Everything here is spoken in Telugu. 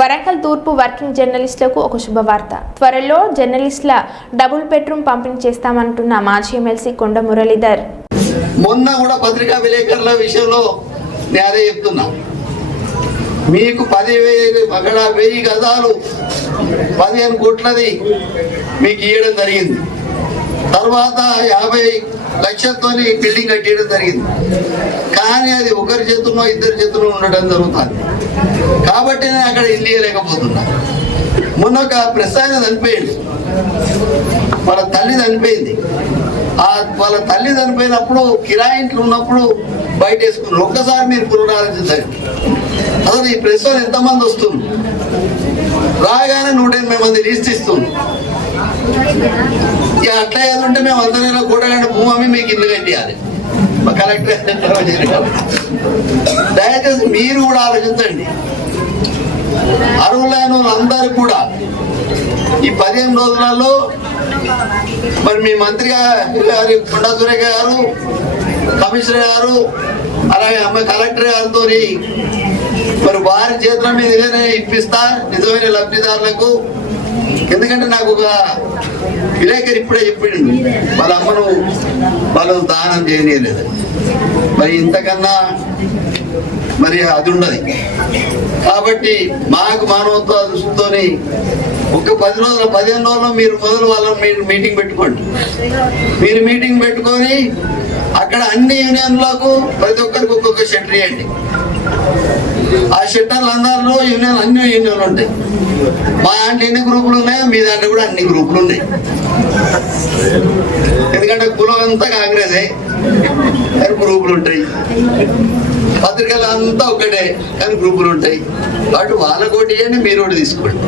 వరంగల్ తూర్పు వర్కింగ్ జర్నలిస్టులకు ఒక శుభవార్త. త్వరలో జర్నలిస్టుల డబుల్ బెడ్రూమ్ పంపిణీ చేస్తామంటున్న మాజీ ఎమ్మెల్సీ కొండ మురళీధర్. మొన్న కూడా పత్రికా విలేకరుల విషయంలో నేను అదే చెప్తున్నా. మీకు 10,000 గజాలు 15 కోట్లది మీకు ఇవ్వడం జరిగింది. తర్వాత 50 లక్షలతో బిల్డింగ్ కట్టేయడం జరిగింది. కానీ అది ఒకరి చేతుల్లో 2 చేతుల్లో ఉండడం జరుగుతుంది. కాబట్టి నేను అక్కడ ఇల్లు ఇవ్వలేకపోతున్నా. మొన్న ఒక ప్రెస్ ఆయన చనిపోయింది, వాళ్ళ తల్లి చనిపోయింది. వాళ్ళ తల్లి చనిపోయినప్పుడు కిరాయి ఇంట్లో ఉన్నప్పుడు బయట వేసుకున్నారు. ఒక్కసారి మీరు పునరాలోచించండి. అసలు ఈ ప్రెస్ వాళ్ళు ఎంతమంది వస్తుంది, రాగానే 180 మంది లిస్ట్ ఇస్తుంది. ఇక అట్లా ఏదంటే మేము అందరిలో కూడగండి భూమి మీకు ఇల్లు కట్టియాలి కలెక్టర్. దయచేసి మీరు కూడా ఆలోచించండి. అర్హులైన వాళ్ళందరూ కూడా ఈ 15 రోజులలో మరి మీ మంత్రి గారు కొండా సురేఖ గారు, కమిషనర్ గారు, అలాగే కలెక్టర్ గారితో మరి వారి చేతుల మీదనే ఇప్పిస్తా నిజమైన లబ్ధిదారులకు. ఎందుకంటే నాకు ఒక విలేకరు ఇప్పుడే చెప్పిండు, వాళ్ళ అమ్మను వాళ్ళు దానం చేయలేదు. మరి ఇంతకన్నా మరి అది ఉన్నది. కాబట్టి మాకు మానవత్వ దృష్టితో ఒక 15 రోజులు మీరు మొదలు వాళ్ళని మీటింగ్ పెట్టుకోండి. మీరు మీటింగ్ పెట్టుకొని అక్కడ అన్ని యూనియన్లకు ప్రతి ఒక్కరికి ఒక్కొక్క షెటర్ ఇవ్వండి. ఆ షెట్టర్లు అందరిలో అన్ని యూనియన్లు ఉంటాయి. మా దాంట్లో ఎన్ని గ్రూపులు ఉన్నాయో మీ దాంట్లో కూడా అన్ని గ్రూపులు ఉన్నాయి. ఎందుకంటే కులం అంతా కాంగ్రెస్ కానీ గ్రూపులు ఉంటాయి, పత్రికలు అంతా ఒక్కటే కానీ గ్రూపులు ఉంటాయి. కాబట్టి వాళ్ళకోటి ఇవ్వండి, మీరు ఒకటి తీసుకోండి.